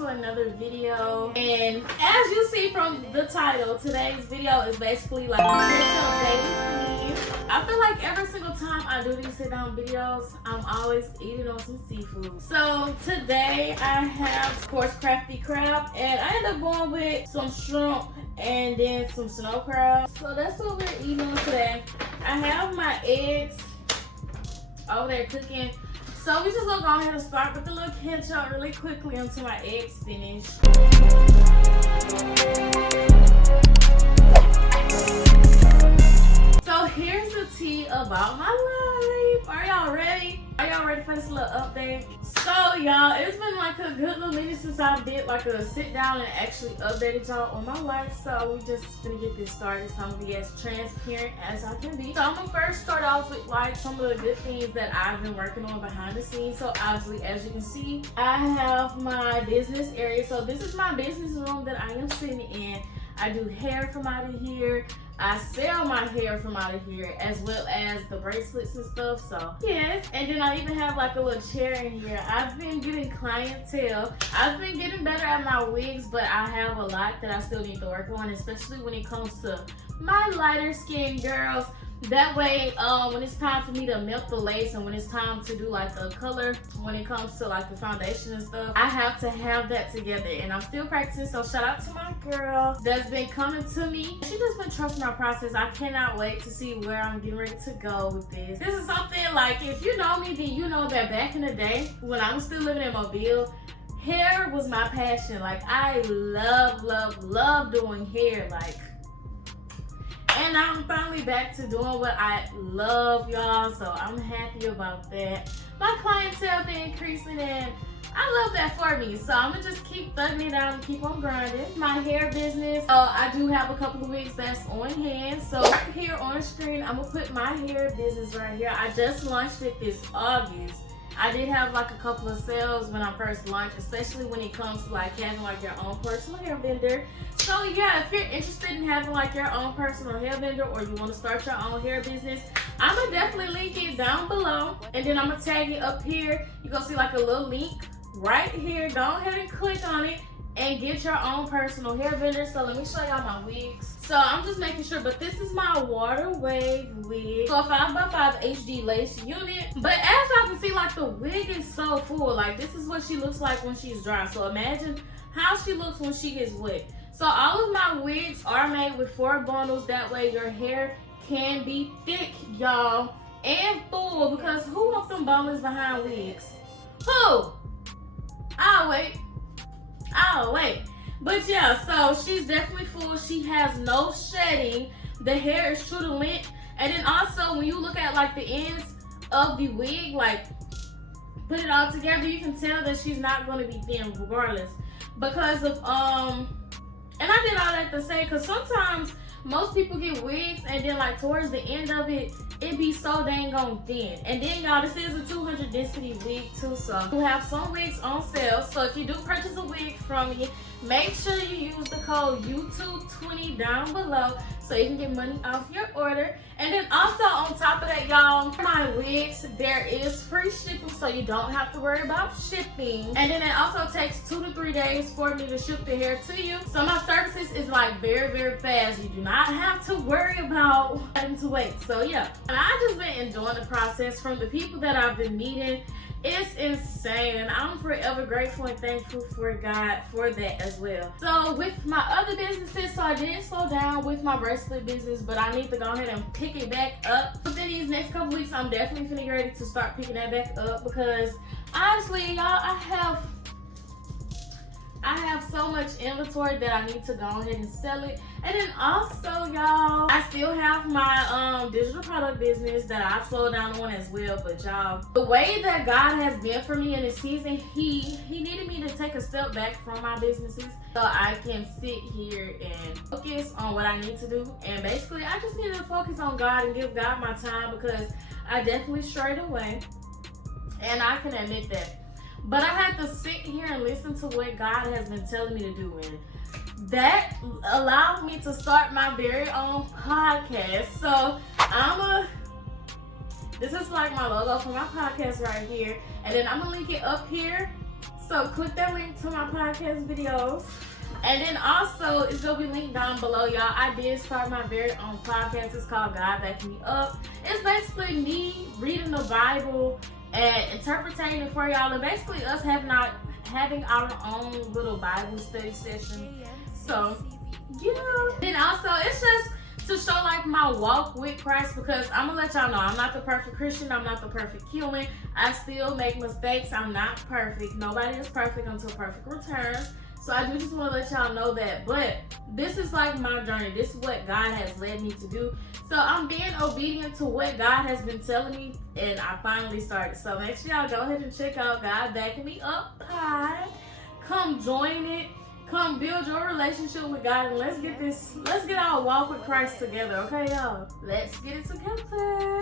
to another video. And as you see from the title, today's video is basically like a catch-up day for me. I feel like every single time I do these sit-down videos, I'm always eating on some seafood. So today I have, of course, crafty crab, and I end up going with some shrimp and then some snow crab. So that's what we're eating on today. I have my eggs over there cooking. So we just gonna go ahead and start with a little ketchup really quickly until my eggs finish. So here's the tea about my life. Are y'all ready? Are y'all ready for this little update? So y'all, it's been like a good little minute since I did like a sit down and actually updated y'all on my life. So we just gonna get this started. So I'm gonna be as transparent as I can be. So I'm gonna first start off with like some of the good things that I've been working on behind the scenes. So obviously, as you can see, I have my business area. So this is my business room that I am sitting in. I do hair from out of here. I sell my hair from out of here, as well as the bracelets and stuff. So yes, and then I even have like a little chair in here. I've been getting clientele. I've been getting better at my wigs, but I have a lot that I still need to work on, especially when it comes to my lighter skin girls. That way, when it's time for me to melt the lace and when it's time to do like a color, when it comes to like the foundation and stuff, I have to have that together. And I'm still practicing, so shout out to my girl that's been coming to me. She just been trusting my process. I cannot wait to see where I'm getting ready to go with this. This is something like, if you know me, then you know that back in the day when I was still living in Mobile, hair was my passion. Like I love doing hair. Like, and I'm finally back to doing what I love, y'all. So I'm happy about that. My clientele been increasing and I love that for me. So I'm gonna just keep thugging it out and keep on grinding. My hair business, I do have a couple of wigs that's on hand. So right here on the screen, I'm gonna put my hair business right here. I just launched it this August. I did have like a couple of sales when I first launched, especially when it comes to like having like your own personal hair vendor. So yeah, if you're interested in having like your own personal hair vendor or you want to start your own hair business, I'm gonna definitely link it down below, and then I'm gonna tag it up here. You're gonna see like a little link right here. Go ahead and click on it and get your own personal hair vendor. So let me show y'all my wigs. So I'm just making sure, but this is my water wave wig. So a 5x5 HD lace unit. But as y'all can see, like the wig is so full. Like this is what she looks like when she's dry. So imagine how she looks when she gets wet. So all of my wigs are made with 4 bundles. That way your hair can be thick, y'all, and full. Because who wants them bundles behind wigs? Who? I'll wait. But yeah, so she's definitely full. She has no shedding. The hair is true to length. And then also when you look at like the ends of the wig, like put it all together, you can tell that she's not going to be thin regardless. Because of and I did all that to say, because sometimes most people get wigs and then like towards the end of it, it be so dang on thin. And then y'all, this is a 200 density wig too, so we have some wigs on sale. So if you do purchase a wig from me, make sure you use the code YouTube20 down below so you can get money off your order. And then also on top of that, y'all, my wigs, there is free shipping, so you don't have to worry about shipping. And then it also takes 2 to 3 days for me to ship the hair to you. So my services is like very fast. You do not have to worry about having to wait. So yeah, and I just been enjoying the process from the people that I've been meeting. It's insane, and I'm forever grateful and thankful for God for that as well. So with my other businesses, so I did slow down with my bracelet business, but I need to go ahead and pick it back up. Within these next couple weeks, I'm definitely finna get ready to start picking that back up, because honestly, y'all, I have so much inventory that I need to go ahead and sell it. And then also, y'all, I still have my digital product business that I've slowed down on as well. But y'all, the way that God has been for me in this season, he needed me to take a step back from my businesses so I can sit here and focus on what I need to do. And basically, I just needed to focus on God and give God my time, because I definitely strayed away, and I can admit that. But I had to sit here and listen to what God has been telling me to do, and that allowed me to start my very own podcast. So this is like my logo for my podcast right here, and then I'm gonna link it up here So click that link to my podcast videos. And then also, it's going to be linked down below, y'all. I did start my very own podcast. It's called God Backing Me Up. It's basically me reading the Bible and interpreting it for y'all. And basically us having our own little Bible study session. So, yeah. Then also, it's just to show like my walk with Christ, because I'm gonna let y'all know I'm not the perfect Christian, I'm not the perfect human. I still make mistakes. I'm not perfect. Nobody is perfect until perfect returns. So I do just want to let y'all know that. But this is like my journey. This is what God has led me to do. So I'm being obedient to what God has been telling me, and I finally started. So make sure y'all go ahead and check out God Backing Me Up Pod. Come join it. Come build your relationship with God, and let's get our walk with Christ together, okay, y'all? Let's get it together.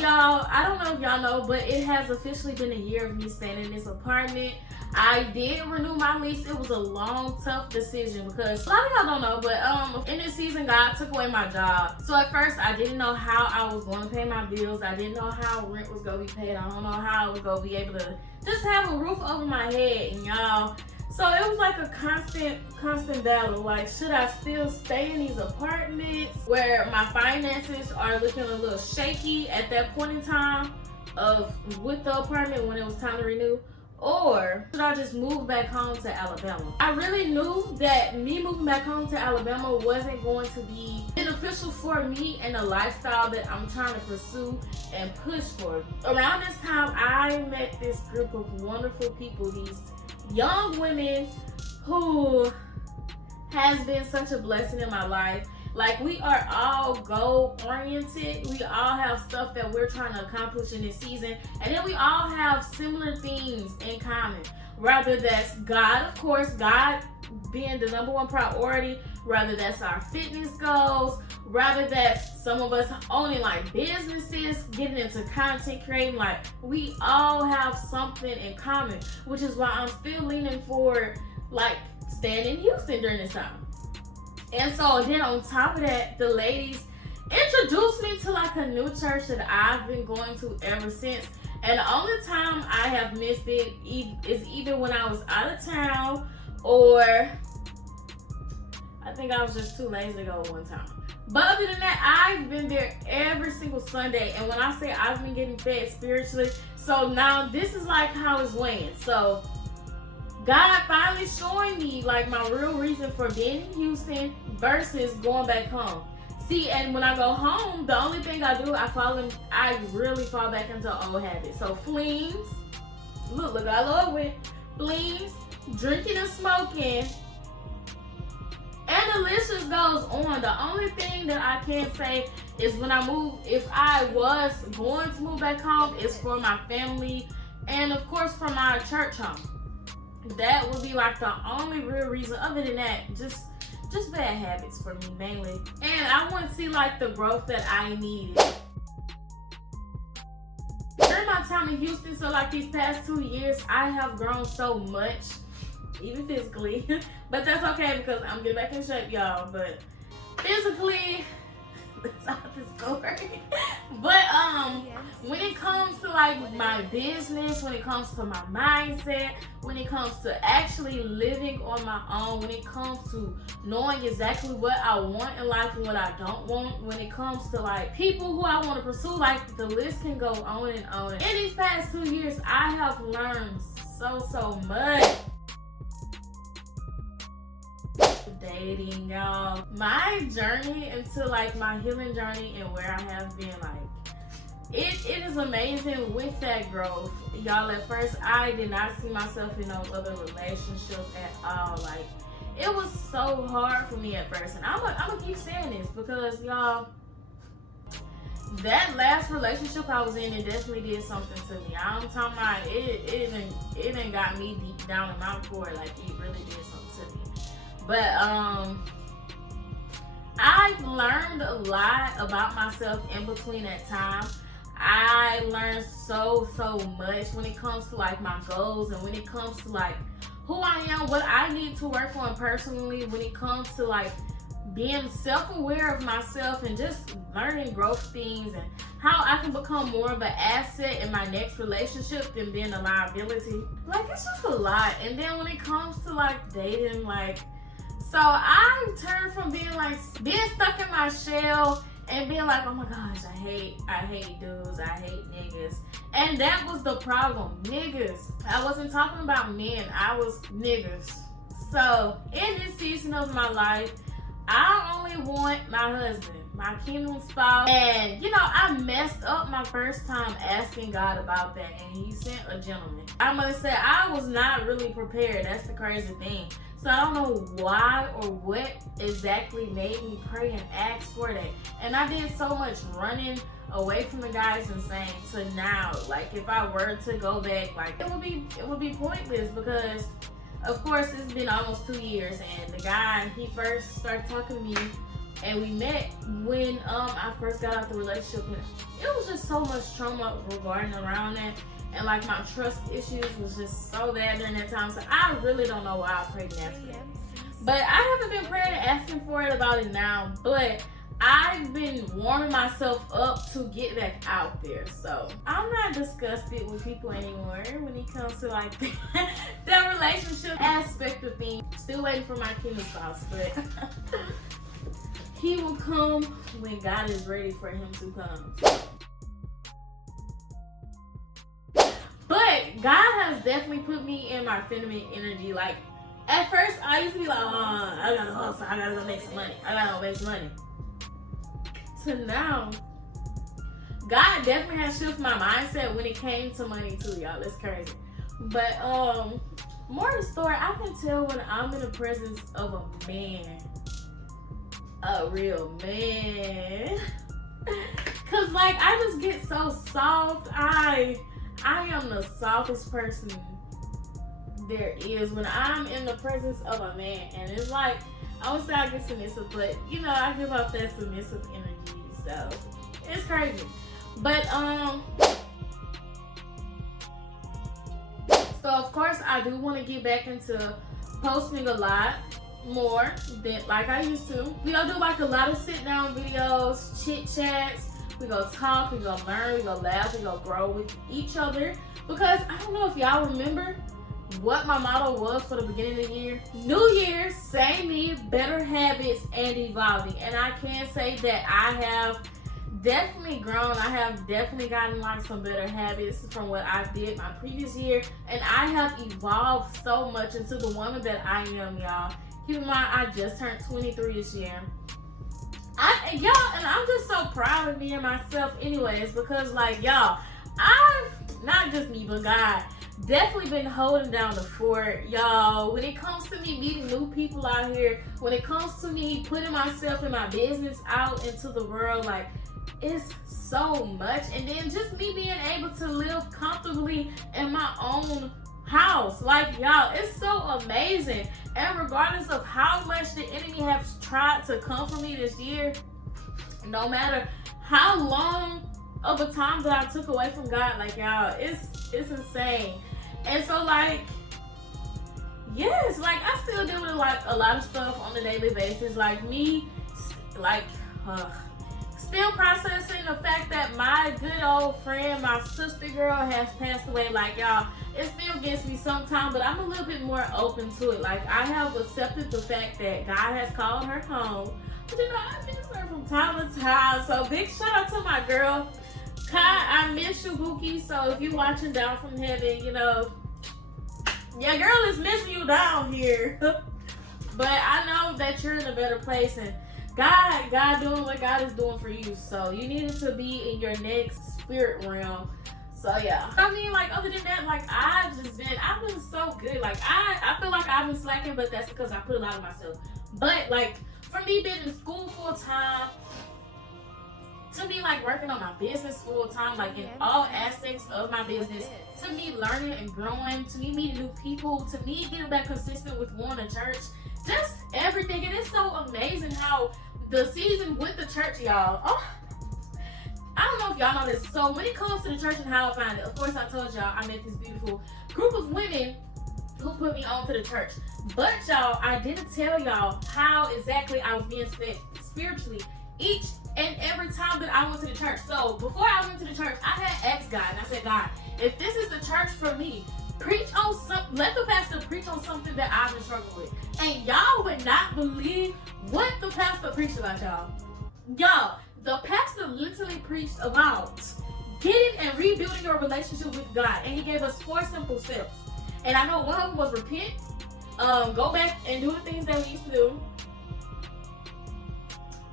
Y'all, I don't know if y'all know, but it has officially been a year of me staying in this apartment. I did renew my lease. It was a long, tough decision because a lot of y'all don't know, but in this season, God took away my job. So at first, I didn't know how I was going to pay my bills. I didn't know how rent was going to be paid. I don't know how I was going to be able to just have a roof over my head, and y'all. So it was like a constant battle. Like, should I still stay in these apartments where my finances are looking a little shaky at that point in time with the apartment when it was time to renew? Or should I just move back home to Alabama? I really knew that me moving back home to Alabama wasn't going to be beneficial for me and the lifestyle that I'm trying to pursue and push for. Around this time, I met this group of wonderful people, these young women who has been such a blessing in my life. Like, we are all goal oriented. We all have stuff that we're trying to accomplish in this season. And then we all have similar things in common. Rather that's God, of course, God being the number one priority. Rather that's our fitness goals. Rather that's some of us owning like businesses, getting into content creating. Like, we all have something in common, which is why I'm still leaning forward, like staying in Houston during this time. And so then on top of that, the ladies introduced me to like a new church that I've been going to ever since. And the only time I have missed it is either when I was out of town, or I think I was just too lazy to go one time. But other than that, I've been there every single Sunday. And when I say I've been getting fed spiritually, so now this is like how it's went. So God finally showing me like my real reason for being in Houston versus going back home. See, and when I go home, the only thing I do, I really fall back into old habits. So flings, look, I love it. Flings, drinking and smoking, and the list just goes on. The only thing that I can say is when I move, if I was going to move back home, is for my family and of course for my church home. That would be like the only real reason. Other than that, just bad habits for me mainly. And I want to see like the growth that I needed during my time in Houston. So like these past 2 years, I have grown so much, even physically. But that's okay because I'm getting back in shape, y'all. But physically, that's not the story. But when it comes to like my business, when it comes to my mindset, when it comes to actually living on my own, when it comes to knowing exactly what I want in life and what I don't want, when it comes to like people who I want to pursue, like the list can go on and on. In these past 2 years, I have learned so much. Dating, y'all. My journey into like my healing journey and where I have been, like it is amazing with that growth, y'all. At first, I did not see myself in no other relationship at all. Like, it was so hard for me at first, and I'm gonna keep saying this because y'all, that last relationship I was in, it definitely did something to me. I'm talking about it even got me deep down in my core. Like, it really did something to me. But I've learned a lot about myself in between that time. I learned so much when it comes to like my goals, and when it comes to like who I am, what I need to work on personally, when it comes to like being self-aware of myself and just learning growth things and how I can become more of an asset in my next relationship than being a liability. Like, it's just a lot. And then when it comes to like dating, like, so I turned from being stuck in my shell and being like, oh my gosh, I hate dudes, I hate niggas. And that was the problem, niggas. I wasn't talking about men, I was niggas. So in this season of my life, I only want my husband, my kingdom spouse. And you know, I messed up my first time asking God about that, and he sent a gentleman. I must say, I was not really prepared. That's the crazy thing. So I don't know why or what exactly made me pray and ask for that. And I did so much running away from the guys and saying to now, like, if I were to go back, like, it would be pointless, because of course it's been almost 2 years, and the guy, he first started talking to me and we met when I first got out the relationship, and it was just so much trauma regarding around that. And like my trust issues was just so bad during that time. So I really don't know why I prayed after that. But I haven't been praying and asking for it about it now. But I've been warming myself up to get back out there. So I'm not disgusted with people anymore when it comes to like the relationship aspect of things. Still waiting for my kingdom spouse, but he will come when God is ready for him to come. But God has definitely put me in my feminine energy. Like, at first, I used to be like, oh, I gotta hustle, I gotta go make some money, I gotta go make some money. To now, God definitely has shifted my mindset when it came to money too, y'all. It's crazy. But, more of the story, I can tell when I'm in the presence of a man. A real man. Cause, like, I just get so soft. I am the softest person there is when I'm in the presence of a man. And it's like, I would say I get submissive, but you know, I give off that submissive energy. So it's crazy. But so of course I do want to get back into posting a lot more than like I used to. We gonna do like a lot of sit down videos, chit chats. We gonna talk, we gonna learn, we gonna laugh, we gonna grow with each other. Because I don't know if y'all remember what my motto was for the beginning of the year. New Year, same me, better habits, and evolving. And I can say that I have definitely grown. I have definitely gotten like some better habits from what I did my previous year. And I have evolved so much into the woman that I am, y'all. Keep in mind, I just turned 23 this year. And I'm just so proud of me and myself anyways, because like, y'all, I've, not just me, but God, definitely been holding down the fort, y'all. When it comes to me meeting new people out here, when it comes to me putting myself and my business out into the world, like, it's so much. And then just me being able to live comfortably in my own house, like, y'all, it's so amazing. And regardless of how much the enemy has tried to come for me this year, no matter how long of a time that I took away from God, like, y'all, it's insane. And so, like, yes, like, I still deal with like a lot of stuff on a daily basis, like me, like, still processing the fact that my good old friend, my sister girl, has passed away. Like, y'all, it still gets me sometimes, but I'm a little bit more open to it. Like, I have accepted the fact that God has called her home. But you know, I miss her from time to time. So big shout out to my girl, Kai. I miss you, Bookie. So if you're watching down from heaven, you know, your girl is missing you down here. But I know that you're in a better place, and God doing what God is doing for you. So you needed to be in your next spirit realm. So yeah. I mean, like, other than that, like, I've been so good. Like, I feel like I've been slacking, but that's because I put a lot of myself. But like, for me being in school full time, to me, like, working on my business full time, like, in all aspects of my business, to me learning and growing, to me meeting new people, to me getting back consistent with going to church, just everything. And it's so amazing how the season with the church, y'all, I don't know if y'all know this. So when it comes to the church and how I find it, of course I told y'all I met this beautiful group of women who put me on to the church. But y'all, I didn't tell y'all how exactly I was being fed spiritually each and every time that I went to the church. So before I went to the church, I had asked God, and I said, God, if this is the church for me, let the pastor preach on something that I've been struggling with. And y'all would not believe what the pastor preached about, y'all. Y'all, the pastor literally preached about getting and rebuilding your relationship with God. And he gave us 4 simple steps. And I know one of them was repent, go back and do the things that we used to do,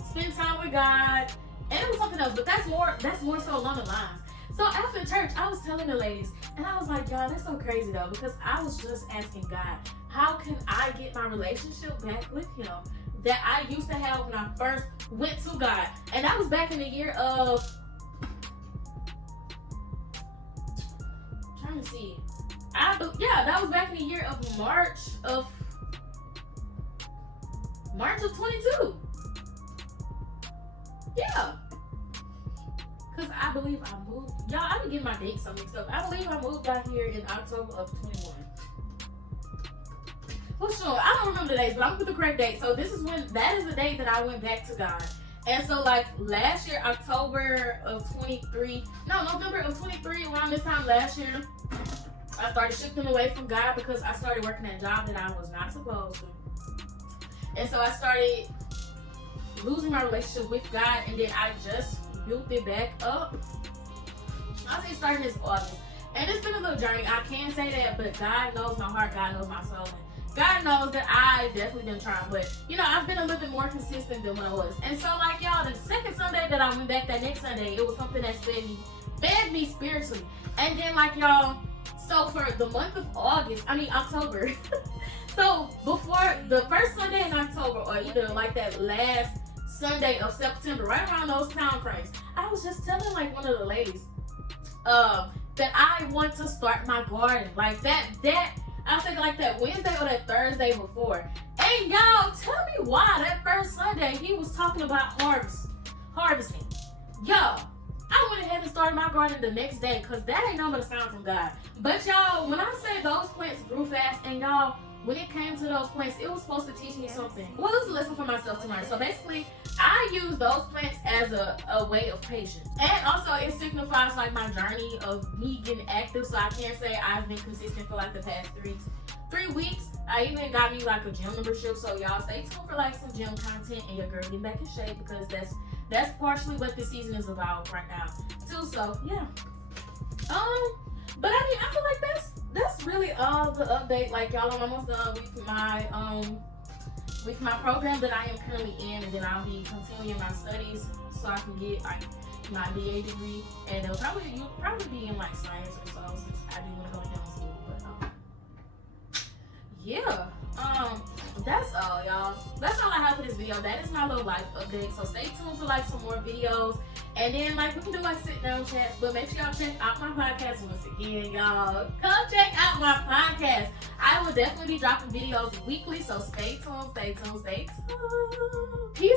spend time with God, and it was something else, but that's more so along the lines. So after church, I was telling the ladies, and I was like, y'all, that's so crazy though, because I was just asking God, how can I get my relationship back with him that I used to have when I first went to God? And that was back in the year of, trying to see, that was back in the year of March of 22. Yeah. Because I believe I moved. Y'all, I didn't get my dates so mixed up. I believe I moved out here in October of 21. Well, sure. I don't remember the dates, but I'm with the correct date. So that is the date that I went back to God. And so like last year, November of 23, around this time last year, I started shifting away from God because I started working at a job that I was not supposed to. And so I started losing my relationship with God, and then I just built it back up. I'll say starting this August. And it's been a little journey. I can say that, but God knows my heart, God knows my soul. And God knows that I definitely been trying, but you know, I've been a little bit more consistent than what I was. And so like y'all, the second Sunday that I went back, that next Sunday, it was something that fed me spiritually. And then like y'all, so for the month of October, so before the first Sunday in October, or either like that last Sunday of September, right around those time frames, I was just telling like one of the ladies that I want to start my garden. Like that I think like that Wednesday or that Thursday before. And y'all, tell me why that first Sunday he was talking about harvesting. Y'all, I went ahead and started my garden the next day, because that ain't no but a sign from God. But y'all, when I say those plants grew fast, and y'all, when it came to those plants, it was supposed to teach me something. Well, it was a lesson for myself to learn. So basically, I use those plants as a way of patience. And also, it signifies like my journey of me getting active. So I can't say I've been consistent for like the past 3 weeks. I even got me like a gym membership. So y'all stay tuned for like some gym content, and your girl get back in shape, because that's partially what this season is about right now too. So yeah. But I mean, I feel like that's really all the update. Like y'all, I'm almost done with my program that I am currently in, and then I'll be continuing my studies so I can get like my BA degree, and you'll probably be in like science or so, since I do want to go to dental school. But yeah, that's all, y'all. That's all I have for this video. That is my little life update. So stay tuned for like some more videos. And then like we can do like sit down chats, but make sure y'all check out my podcast once again, y'all. Come check out my podcast. I will definitely be dropping videos weekly, so stay tuned. Peace